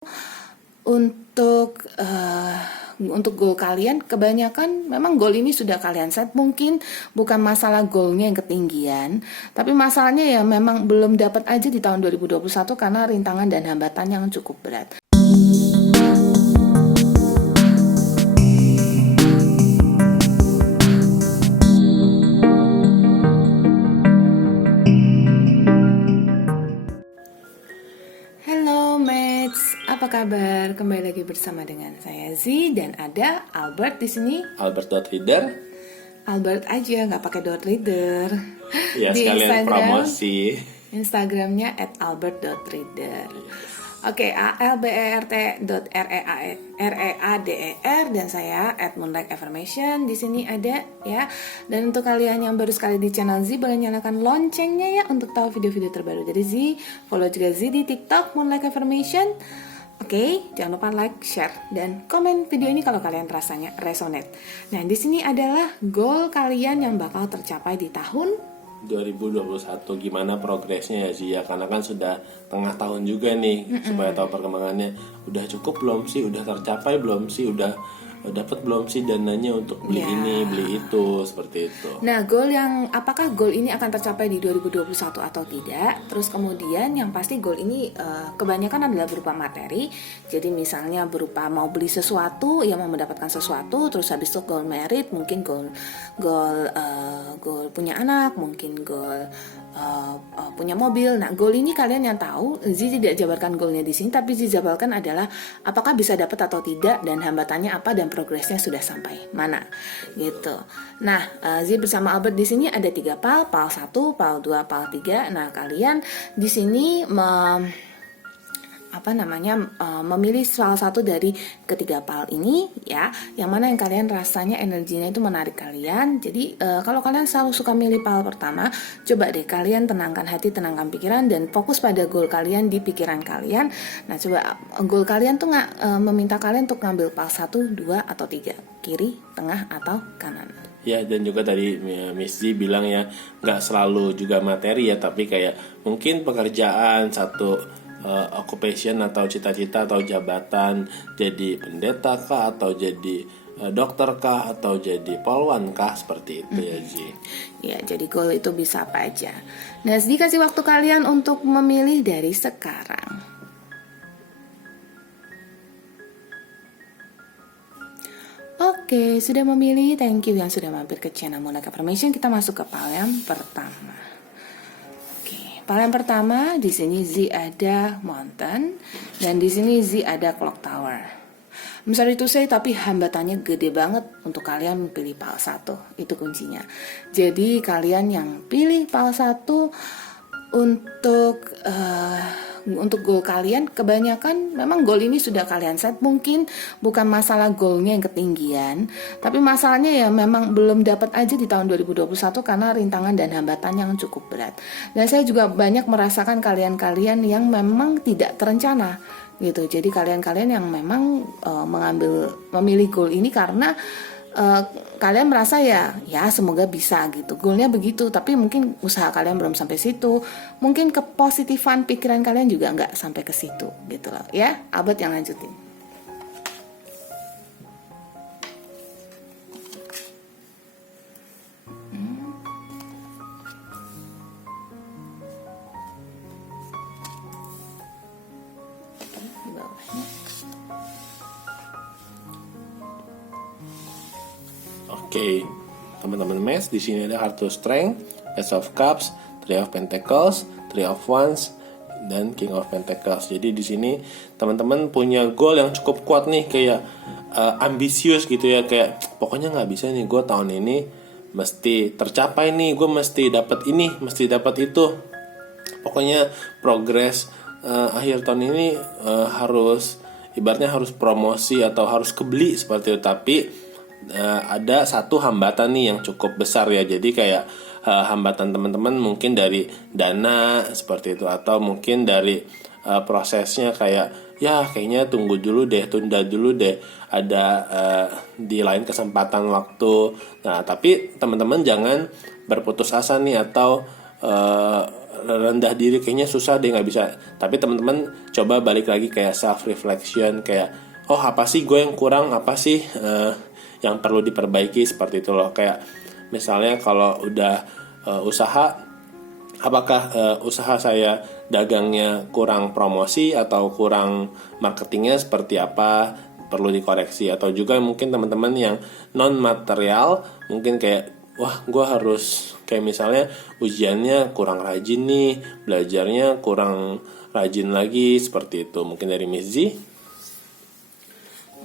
Untuk goal kalian, kebanyakan memang goal ini sudah kalian set. Mungkin bukan masalah goalnya yang ketinggian, tapi masalahnya ya memang belum dapat aja di tahun 2021 karena rintangan dan hambatan yang cukup berat. Hello mates, apa kabar? Kembali lagi bersama dengan saya Z dan ada Albert di sini. Albert.reader. Albert aja, nggak pakai .reader. Ya, Di sekalian Instagram, promosi. Instagramnya @albert.reader. Oke, albert.reader dan saya @moonlightaffirmation. Di sini ada ya. Dan untuk kalian yang baru sekali di channel Z, boleh nyalakan loncengnya ya untuk tahu video-video terbaru dari Z. Follow juga Z di TikTok Moonlight Affirmation. Oke, jangan lupa like, share, dan komen video ini kalau kalian rasanya resonate. Nah, di sini adalah goal kalian yang bakal tercapai di tahun 2021 gimana progresnya ya Zia, karena kan sudah tengah tahun juga nih. Supaya tahu perkembangannya, udah cukup belum sih, udah tercapai belum sih, udah dapat belum sih dananya untuk beli ini beli itu, seperti itu. Nah, apakah goal ini akan tercapai di 2021 atau tidak? Terus kemudian yang pasti goal ini kebanyakan adalah berupa materi. Jadi misalnya berupa mau beli sesuatu, ya mau mendapatkan sesuatu, terus habis itu goal merit, mungkin goal punya anak, mungkin goal punya mobil. Nah, goal ini kalian yang tahu. Zizi tidak jabarkan goalnya di sini, tapi Zizi jabarkan adalah apakah bisa dapat atau tidak, dan hambatannya apa, dan progresnya sudah sampai mana, gitu. Nah, Zizi bersama Albert di sini ada 3 PAL 1, PAL 2, PAL 3. Nah, kalian di sini memilih salah satu dari ketiga PAL ini ya, yang mana yang kalian rasanya energinya itu menarik kalian. Jadi kalau kalian selalu suka milih PAL pertama, coba deh kalian tenangkan hati, tenangkan pikiran, dan fokus pada goal kalian di pikiran kalian. Nah, coba goal kalian tuh meminta kalian untuk ngambil PAL 1, 2, atau 3, kiri, tengah, atau kanan. Ya, dan juga tadi Miss Z bilang ya, nggak selalu juga materi ya, tapi kayak mungkin pekerjaan, satu occupation atau cita-cita atau jabatan, jadi pendeta kah, atau jadi dokter kah, atau jadi polwan kah, seperti itu ya Ji. Ya, jadi goal itu bisa apa aja. Nah, dikasih waktu kalian untuk memilih dari sekarang. Oke, sudah memilih. Thank you yang sudah mampir ke channel Moonlight Affirmation. Kita masuk ke PAL yang pertama. PAL yang pertama, di sini Z ada mountain, dan di sini Z ada clock tower. Sorry to say, tapi hambatannya gede banget untuk kalian pilih PAL 1. Itu kuncinya. Jadi kalian yang pilih PAL 1 untuk goal kalian, kebanyakan memang goal ini sudah kalian set. Mungkin bukan masalah goalnya yang ketinggian, tapi masalahnya ya memang belum dapat aja di tahun 2021 karena rintangan dan hambatan yang cukup berat. Dan saya juga banyak merasakan kalian-kalian yang memang tidak terencana gitu. Jadi kalian-kalian yang memang memilih goal ini karena kalian merasa ya semoga bisa gitu, goalnya begitu, tapi mungkin usaha kalian belum sampai situ, mungkin kepositifan pikiran kalian juga nggak sampai ke situ gitu loh ya. Albert yang lanjutin. Di bawahnya. Oke, teman-teman mes, di sini ada Heart of Strength, Ace of Cups, Three of Pentacles, Three of Wands, dan King of Pentacles. Jadi di sini teman-teman punya goal yang cukup kuat nih, kayak ambisius gitu ya, kayak pokoknya nggak bisa nih, gue tahun ini mesti tercapai nih, gue mesti dapat ini, mesti dapat itu. Pokoknya progres akhir tahun ini harus ibaratnya harus promosi atau harus kebeli seperti itu. Tapi ada satu hambatan nih yang cukup besar ya. Jadi kayak hambatan teman-teman mungkin dari dana seperti itu, atau mungkin dari prosesnya, kayak ya kayaknya tunda dulu deh, ada di lain kesempatan waktu. Nah, tapi teman-teman jangan berputus asa nih, atau rendah diri, kayaknya susah deh, nggak bisa. Tapi teman-teman coba balik lagi kayak self reflection, kayak oh apa sih gue yang kurang, apa sih yang perlu diperbaiki, seperti itu loh. Kayak misalnya kalau udah usaha, apakah usaha saya dagangnya kurang promosi atau kurang marketingnya seperti apa, perlu dikoreksi. Atau juga mungkin teman-teman yang non material, mungkin kayak wah gue harus kayak misalnya ujiannya kurang rajin nih, belajarnya kurang rajin lagi, seperti itu. Mungkin dari Miss Z.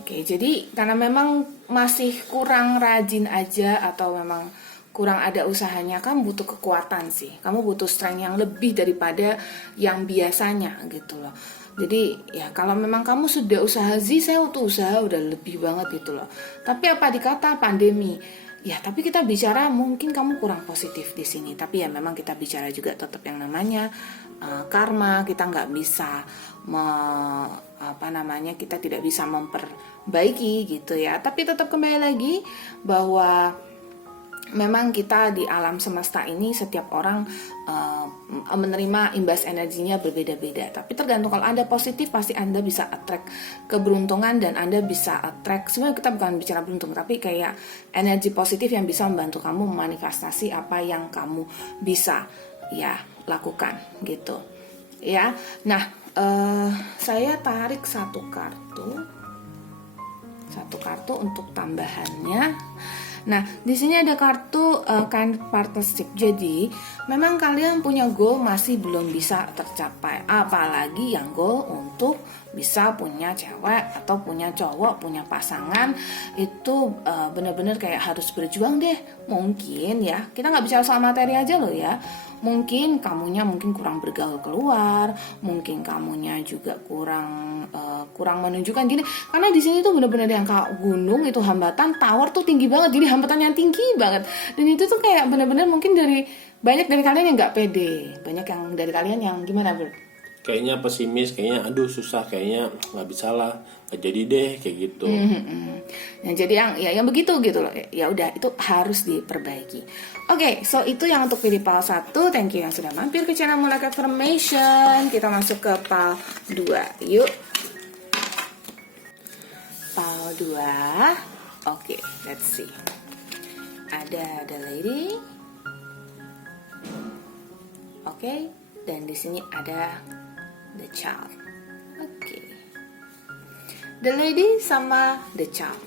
Oke, jadi karena memang masih kurang rajin aja atau memang kurang ada usahanya, kan butuh kekuatan sih. Kamu butuh strength yang lebih daripada yang biasanya gitu loh. Jadi ya kalau memang kamu sudah usaha saya untuk usaha udah lebih banget gitu loh. Tapi apa dikata pandemi? Ya, tapi kita bicara mungkin kamu kurang positif di sini. Tapi ya memang kita bicara juga tetap yang namanya karma. Kita nggak bisa kita tidak bisa memperbaiki gitu ya. Tapi tetap kembali lagi bahwa memang kita di alam semesta ini setiap orang menerima imbas energinya berbeda-beda. Tapi tergantung, kalau Anda positif pasti Anda bisa attract keberuntungan dan Anda bisa attract, sebenarnya kita bukan bicara beruntung, tapi kayak energi positif yang bisa membantu kamu memanifestasi apa yang kamu bisa ya lakukan gitu. Ya. Nah, saya tarik satu kartu untuk tambahannya. Nah, di sini ada kartu kind partnership. Jadi, memang kalian punya goal masih belum bisa tercapai. Apalagi yang goal untuk bisa punya cewek atau punya cowok, punya pasangan, itu benar-benar kayak harus berjuang deh. Mungkin ya, kita nggak bicara soal materi aja loh ya. Mungkin kamunya kurang bergaul keluar, mungkin kamunya juga kurang menunjukkan gini. Karena di sini tuh benar-benar yang kayak gunung itu hambatan, tower tuh tinggi banget, jadi hambatan yang tinggi banget. Dan itu tuh kayak benar-benar mungkin banyak dari kalian yang nggak pede, banyak yang dari kalian yang gimana bro? Kayaknya pesimis, kayaknya aduh susah, kayaknya nggak bisa lah, nggak jadi deh, kayak gitu. Nah, jadi yang begitu gitu loh. Ya udah, itu harus diperbaiki. Oke, so itu yang untuk pilih PAL 1. Thank you yang sudah mampir ke channel Mulak Affirmation. Kita masuk ke PAL 2. Yuk. PAL 2. Oke, let's see. Ada the lady. Oke, dan di sini ada the child. Oke. The lady sama the child.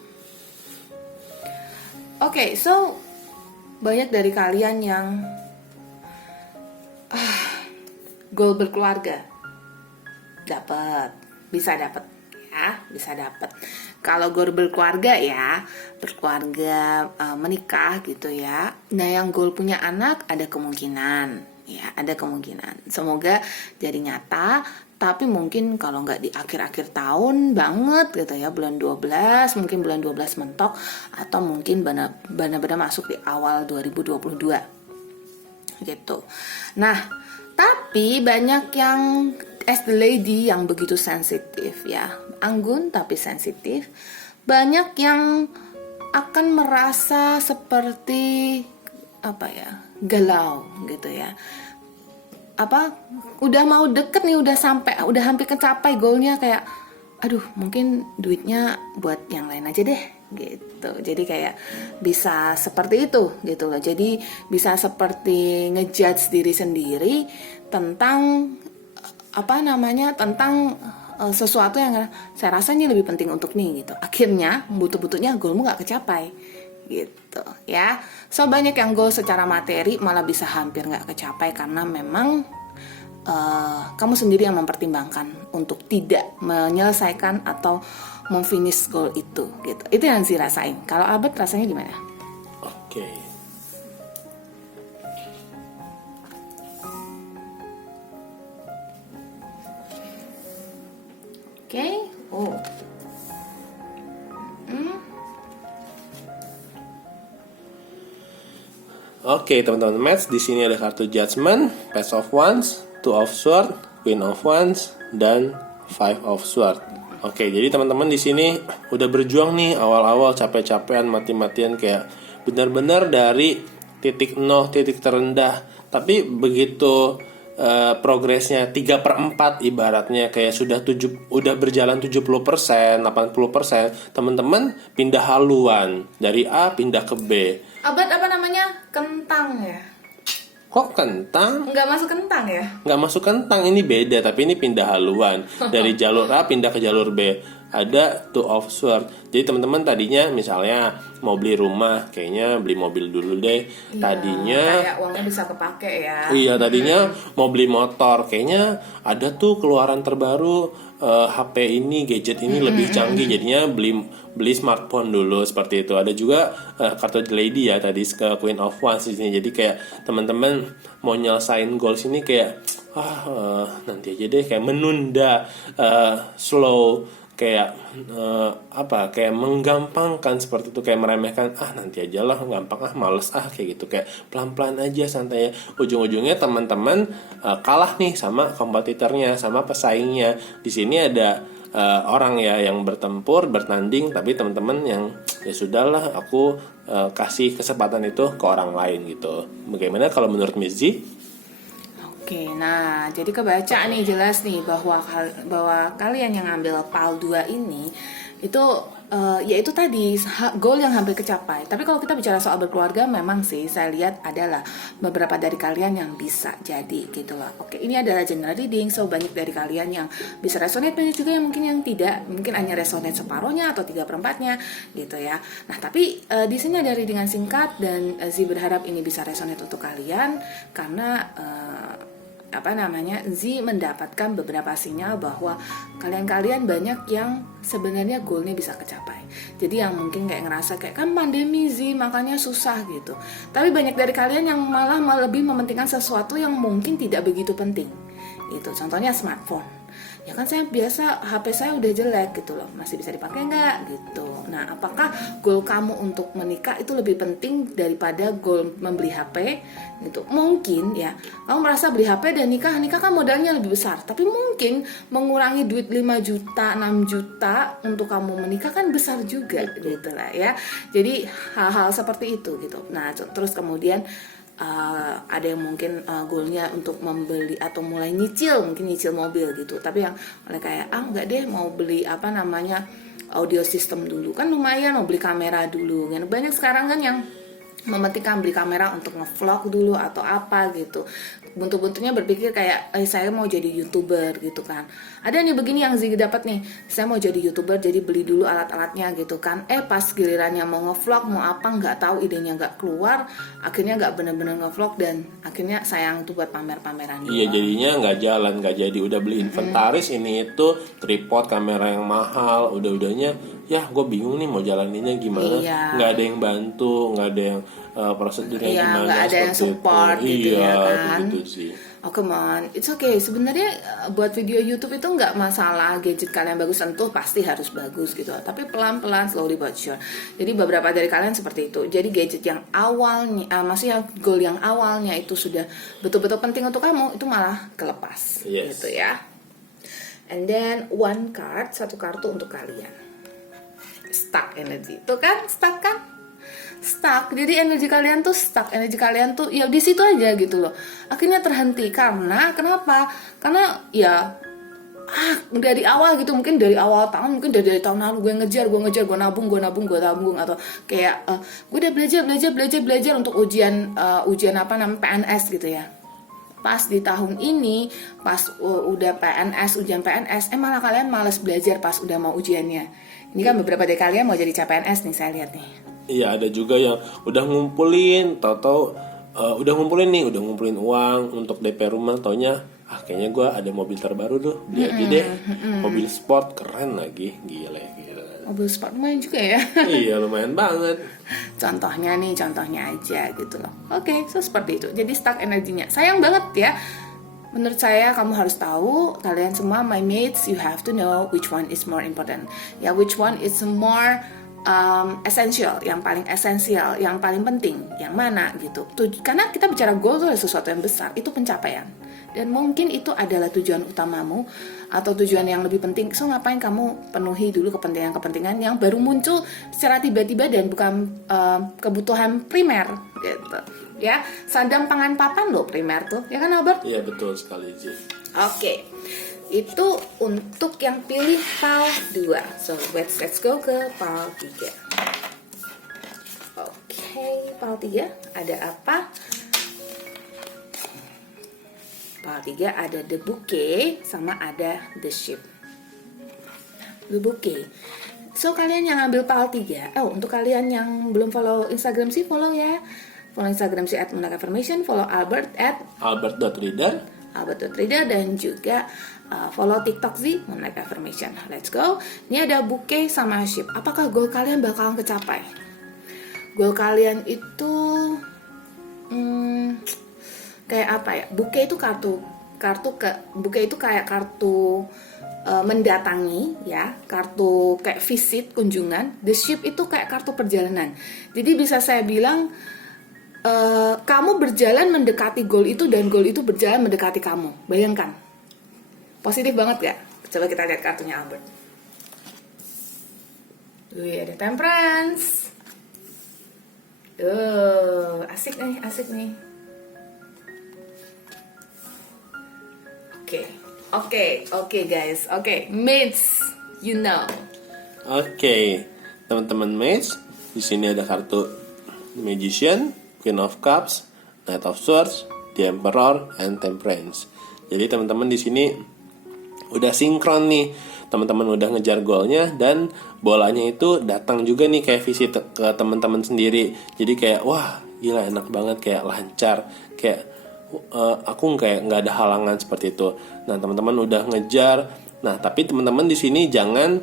Oke, so banyak dari kalian yang goal berkeluarga bisa dapat ya, bisa dapat. Kalau goal berkeluarga ya, menikah gitu ya. Nah, yang goal punya anak ada kemungkinan. Ya, ada kemungkinan. Semoga jadi nyata, tapi mungkin kalau nggak di akhir-akhir tahun banget gitu ya, bulan 12, mungkin bulan 12 mentok, atau mungkin benar-benar masuk di awal 2022 gitu. Nah, tapi banyak yang as the lady yang begitu sensitif ya, anggun tapi sensitif. Banyak yang akan merasa seperti galau gitu ya. Udah mau deket nih, udah hampir kecapai goalnya, kayak aduh mungkin duitnya buat yang lain aja deh gitu. Jadi kayak bisa seperti itu gitu loh. Jadi bisa seperti ngejudge diri sendiri tentang tentang sesuatu yang saya rasa ini lebih penting untuk nih gitu. Akhirnya butuh-butuhnya goalmu gak kecapai gitu ya. So banyak yang goal secara materi malah bisa hampir gak kecapai karena memang kamu sendiri yang mempertimbangkan untuk tidak menyelesaikan atau memfinish goal itu gitu. Itu yang sih rasain. Kalau Albert rasanya gimana? Oke. Oke, teman-teman Maths, di sini ada kartu Judgment, Page of Wands, Two of Swords, Queen of Wands, dan Five of Swords. Oke, jadi teman-teman di sini udah berjuang nih awal-awal, capek-capean, mati-matian, kayak benar-benar dari titik nol, titik terendah. Tapi begitu progresnya 3/4 ibaratnya kayak udah berjalan 70%, 80%, teman-teman pindah haluan dari A pindah ke B. Abad apa namanya? Kentang ya? Kok kentang? Nggak masuk kentang ya? Nggak masuk kentang, ini beda, tapi ini pindah haluan dari jalur A pindah ke jalur B. Ada two of sword. Jadi teman-teman tadinya misalnya mau beli rumah, kayaknya beli mobil dulu deh. Tadinya kayak uangnya bisa kepake ya. iya, tadinya mau beli motor, kayaknya ada tuh keluaran terbaru, HP ini, gadget ini lebih canggih, jadinya beli smartphone dulu seperti itu. Ada juga kartu lady ya tadi ke Queen of Wands di sini. Jadi kayak teman-teman mau nyelesain goals ini kayak nanti aja deh, kayak menunda, slow, kayak kayak menggampangkan seperti itu, kayak meremehkan, nanti aja lah, gampang, males kayak gitu, kayak pelan-pelan aja, santai ya. Ujung-ujungnya teman-teman kalah nih sama kompetitornya, sama pesaingnya. Di sini ada orang ya yang bertanding, tapi teman-teman yang ya sudahlah, aku kasih kesempatan itu ke orang lain gitu. Bagaimana kalau menurut Mizi? Oke, nah jadi kebaca nih jelas nih bahwa kalian yang ngambil PAL 2 ini itu yaitu tadi goal yang hampir kecapai. Tapi kalau kita bicara soal berkeluarga, memang sih saya lihat adalah beberapa dari kalian yang bisa jadi gitu loh. Oke, ini adalah general reading, so banyak dari kalian yang bisa resonate, banyak juga yang mungkin tidak, mungkin hanya resonate separohnya atau 3/4-nya gitu ya. Nah tapi di sini ada readingan singkat dan Zi berharap ini bisa resonate untuk kalian karena Zi mendapatkan beberapa sinyal bahwa kalian-kalian banyak yang sebenarnya goalnya bisa kecapai. Jadi yang mungkin kayak ngerasa kayak kan pandemi Zi makanya susah gitu. Tapi banyak dari kalian yang malah lebih mementingkan sesuatu yang mungkin tidak begitu penting. Itu contohnya smartphone. Ya kan saya biasa HP saya udah jelek gitu loh, masih bisa dipakai nggak gitu. Nah apakah goal kamu untuk menikah itu lebih penting daripada goal membeli HP gitu? Mungkin ya kamu merasa beli HP dan nikah kan modalnya lebih besar, tapi mungkin mengurangi duit 5 juta 6 juta untuk kamu menikah kan besar juga gitu lah ya. Jadi hal-hal seperti itu gitu. Nah terus kemudian ada yang mungkin goalnya untuk membeli atau mulai mungkin nyicil mobil gitu, tapi yang mulai kayak enggak deh, mau beli audio system dulu, kan lumayan, mau beli kamera dulu kan. Banyak sekarang kan yang mementingkan beli kamera untuk ngevlog dulu atau apa gitu. Buntu-buntunya berpikir kayak saya mau jadi YouTuber gitu kan. Ada nih begini yang Zig dapat nih, saya mau jadi YouTuber, jadi beli dulu alat-alatnya gitu kan. Pas gilirannya mau ngevlog mau apa nggak tahu, idenya nggak keluar, akhirnya nggak bener-bener ngevlog dan akhirnya sayang tuh buat pamer-pameran. Iya, jadinya nggak jalan, nggak jadi. Udah beli inventaris ini itu, tripod, kamera yang mahal, udahnya ya gue bingung nih mau jalaninnya gimana. Nggak ada yang bantu, nggak ada yang prosedurnya gimana, nggak ada yang support itu. gitu Iya, ya kan. begitu sih. Oh come on, it's okay. Sebenarnya buat video YouTube itu nggak masalah, gadget kalian bagus tentu pasti harus bagus gitu. Tapi pelan-pelan, slowly but sure. Jadi beberapa dari kalian seperti itu. Jadi gadget yang awalnya, maksudnya goal yang awalnya itu sudah betul-betul penting untuk kamu, itu malah kelepas, gitu ya. And then satu kartu untuk kalian. Stuck energy, tuh kan, stuck kan? Stuck, jadi energi kalian tuh stuck, energi kalian tuh ya di situ aja gitu loh. Akhirnya terhenti karena kenapa? Karena ya dari awal gitu, mungkin dari awal tahun, mungkin dari tahun lalu gue ngejar, gue nabung, atau kayak gue udah belajar untuk ujian PNS gitu ya. Pas di tahun ini, pas udah ujian PNS, malah kalian malas belajar pas udah mau ujiannya. Ini kan beberapa dari kalian mau jadi CPNS nih, saya lihat nih. Iya, ada juga yang udah ngumpulin, tahu-tahu udah ngumpulin uang untuk DP rumah, taunya kayaknya gue ada mobil terbaru tuh, beli aja deh, mobil sport keren lagi, gila. Mobil sport lumayan juga ya. Iya, lumayan banget. Contohnya aja gitu loh. Oke, so seperti itu. Jadi stuck energinya. Sayang banget ya. Menurut saya kamu harus tahu, kalian semua my mates, you have to know which one is more important. Ya, which one is more essential, yang paling esensial, yang paling penting, yang mana gitu. Karena kita bicara goal itu adalah sesuatu yang besar, itu pencapaian. dan mungkin itu adalah tujuan utamamu atau tujuan yang lebih penting. So ngapain kamu penuhi dulu kepentingan-kepentingan yang baru muncul secara tiba-tiba dan bukan kebutuhan primer gitu. Ya, sandang pangan papan loh primer tuh. Ya kan Albert? Iya, betul sekali, Ji. Oke. Itu untuk yang pilih PAL 2. So, let's go ke PAL 3. Oke, PAL 3 ada apa? PAL 3 ada The Bouquet sama ada The Ship. The Bouquet. So, kalian yang ambil PAL 3, untuk kalian yang belum follow Instagram sih, follow ya. Follow Instagram sih @moonlight_affirmation, follow Albert Albert.reader, Albert.reader, dan juga follow TikTok sih Moonlight Affirmation. Let's go. Ini ada Bouquet sama Ship. Apakah goal kalian bakalan kecapai? Goal kalian itu kayak apa ya? Bouquet itu Bouquet itu kayak kartu mendatangi ya, kartu kayak visit kunjungan. The Ship itu kayak kartu perjalanan. Jadi bisa saya bilang kamu berjalan mendekati goal itu dan goal itu berjalan mendekati kamu. Bayangkan, positif banget gak? Coba kita lihat kartunya Albert. Wih, ada Temperance. Asik nih. Oke guys. Mates, you know. Oke, teman-teman Mage, di sini ada kartu Magician, Queen of Cups, Knight of Swords, The Emperor, and Temperance. Jadi teman-teman di sini udah sinkron nih. Teman-teman udah ngejar goalnya dan bolanya itu datang juga nih kayak visit ke teman-teman sendiri. Jadi kayak wah gila enak banget, kayak lancar, kayak aku kayak nggak ada halangan seperti itu. Nah teman-teman udah ngejar. Nah tapi teman-teman di sini jangan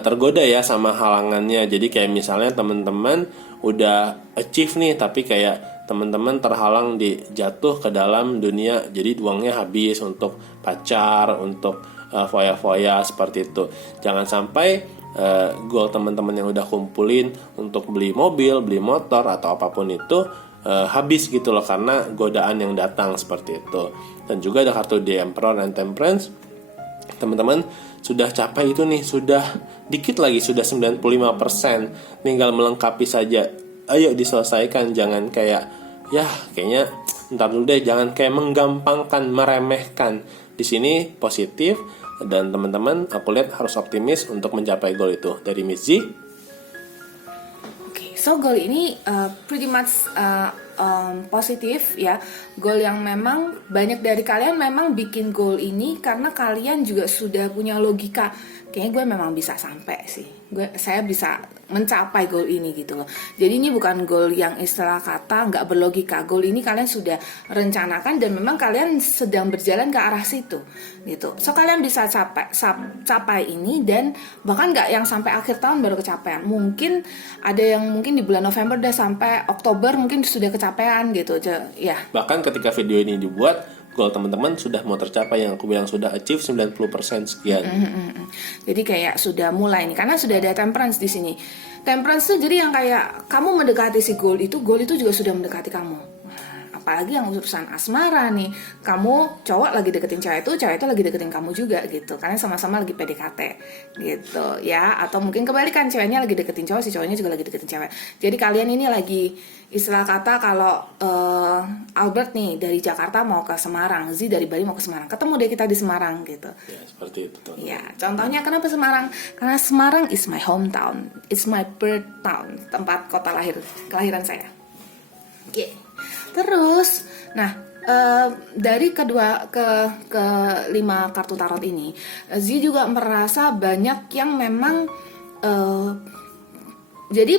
tergoda ya sama halangannya. Jadi kayak misalnya teman-teman udah achieve nih, tapi kayak teman-teman terhalang di jatuh ke dalam dunia. Jadi uangnya habis untuk pacar, untuk foya-foya seperti itu. Jangan sampai goal teman-teman yang udah kumpulin untuk beli mobil, beli motor atau apapun itu habis gitu loh karena godaan yang datang seperti itu. Dan juga ada kartu The Emperor and Temperance. Teman-teman sudah capai itu nih, sudah dikit lagi, sudah 95%, tinggal melengkapi saja. Ayo diselesaikan, jangan kayak ya kayaknya ntar dulu deh, jangan kayak menggampangkan, meremehkan. Di sini positif dan teman-teman aku lihat harus optimis untuk mencapai goal itu. Dari Miss Z. So goal ini pretty much positif ya. Goal yang memang banyak dari kalian memang bikin goal ini karena kalian juga sudah punya logika. Kayaknya gue memang bisa sampai sih. Saya bisa mencapai goal ini gitu loh. Jadi ini bukan goal yang istilah kata nggak berlogika. Goal ini kalian sudah rencanakan dan memang kalian sedang berjalan ke arah situ gitu. So kalian bisa capai ini dan bahkan nggak yang sampai akhir tahun baru kecapean. Mungkin ada yang mungkin di bulan November udah sampai Oktober mungkin sudah kecapean gitu ya. Bahkan ketika video ini dibuat, goal teman-teman sudah mau tercapai, yang aku bilang sudah achieve 90% sekian. Jadi kayak sudah mulai nih karena sudah ada Temperance di sini. Temperance tuh jadi yang kayak kamu mendekati si goal itu juga sudah mendekati kamu. Apalagi yang urusan asmara nih, kamu cowok lagi deketin cewek itu lagi deketin kamu juga gitu, karena sama-sama lagi PDKT gitu ya, atau mungkin kebalikan, ceweknya lagi deketin cowok, si cowoknya juga lagi deketin cewek. Jadi kalian ini lagi istilah kata kalau Albert nih dari Jakarta mau ke Semarang, Z dari Bali mau ke Semarang, ketemu deh kita di Semarang gitu. Ya seperti itu tuh. Ya contohnya kenapa Semarang? Karena Semarang is my hometown, it's my birth town, tempat kelahiran saya. Oke. Terus, nah dari kedua ke 5 kartu tarot ini, Z juga merasa banyak yang memang jadi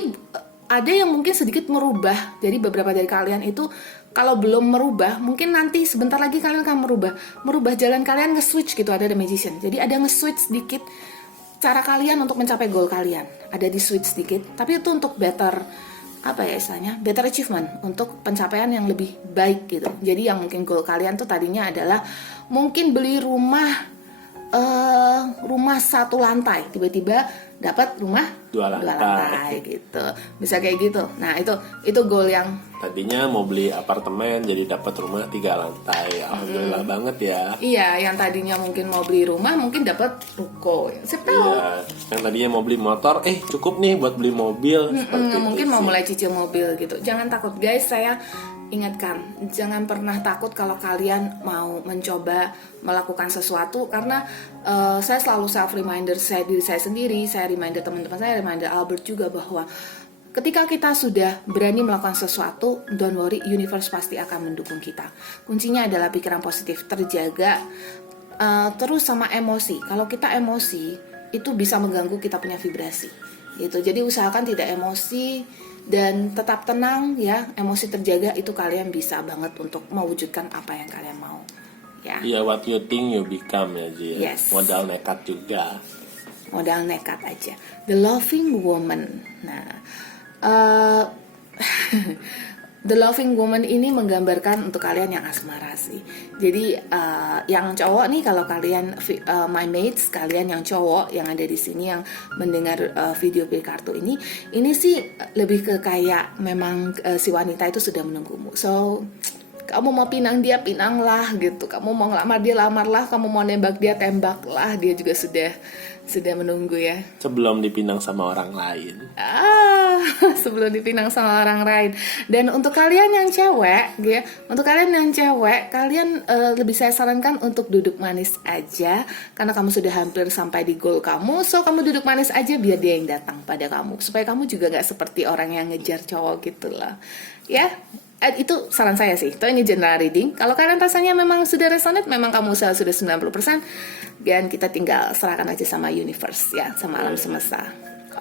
ada yang mungkin sedikit merubah. Jadi beberapa dari kalian itu kalau belum merubah, mungkin nanti sebentar lagi kalian akan merubah jalan kalian, nge-switch gitu. Ada The Magician. Jadi ada nge-switch sedikit cara kalian untuk mencapai goal kalian. Ada di switch sedikit, tapi itu untuk better better achievement, untuk pencapaian yang lebih baik gitu. Jadi yang mungkin goal kalian tuh tadinya adalah mungkin beli rumah rumah 1 lantai, tiba-tiba dapat rumah 2 lantai. gitu. Bisa kayak gitu. Nah, itu goal yang Tadinya mau beli apartemen jadi dapat rumah 3 lantai. Alhamdulillah banget ya. iya, yang tadinya mungkin mau beli rumah mungkin dapat ruko. Siapa tahu. Iya, yang tadinya mau beli motor, cukup nih buat beli mobil. Seperti itu Mungkin mau sih. mulai cicil mobil gitu. Jangan takut guys, saya ingatkan, jangan pernah takut kalau kalian mau mencoba melakukan sesuatu, karena saya selalu self reminder diri saya sendiri, saya reminder teman-teman saya, reminder Albert juga bahwa ketika kita sudah berani melakukan sesuatu, don't worry, universe pasti akan mendukung kita. Kuncinya adalah pikiran positif terjaga, terus sama emosi. Kalau kita emosi, itu bisa mengganggu kita punya vibrasi. Gitu. Jadi usahakan tidak emosi dan tetap tenang ya. Emosi terjaga itu kalian bisa banget untuk mewujudkan apa yang kalian mau. Ya. Iya, what you think you become ya Ji. Yes. Modal nekat juga. Modal nekat aja. The Loving Woman. Nah, The Loving Woman ini menggambarkan untuk kalian yang asmara sih. Jadi yang cowok nih, kalau kalian my mates, kalian yang cowok yang ada di sini yang mendengar video kartu ini sih lebih ke kayak memang si wanita itu sudah menunggumu. So kamu mau pinang dia, pinanglah gitu. Kamu mau ngelamar dia, lamarlah. Kamu mau nembak dia, tembaklah. Dia juga sudah menunggu ya. Sebelum dipinang sama orang lain. Sebelum dipinang sama orang lain. Dan untuk kalian yang cewek, ya, kalian lebih saya sarankan untuk duduk manis aja, karena kamu sudah hampir sampai di goal kamu. So kamu duduk manis aja biar dia yang datang pada kamu, supaya kamu juga nggak seperti orang yang ngejar cowok gitulah. Ya. Itu saran saya sih. Itu ini general reading. Kalau kalian rasanya memang sudah resonate, memang kamu sudah 90%, dan kita tinggal serahkan aja sama universe ya, sama alam semesta.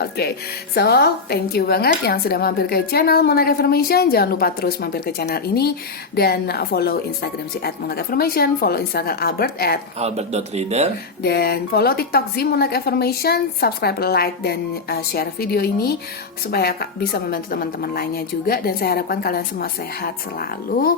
Oke, so thank you banget yang sudah mampir ke channel Monarch Affirmation. Jangan lupa terus mampir ke channel ini dan follow Instagram si @monarchaffirmation, follow Instagram Albert Albert.reader, dan follow TikTok Z Monarch Affirmation. Subscribe, like, dan share video ini supaya bisa membantu teman-teman lainnya juga. Dan saya harapkan kalian semua sehat selalu.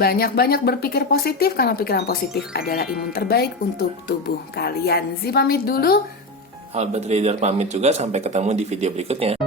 Banyak-banyak berpikir positif, karena pikiran positif adalah imun terbaik untuk tubuh kalian. Z pamit dulu. Albert Reader pamit juga, sampai ketemu di video berikutnya.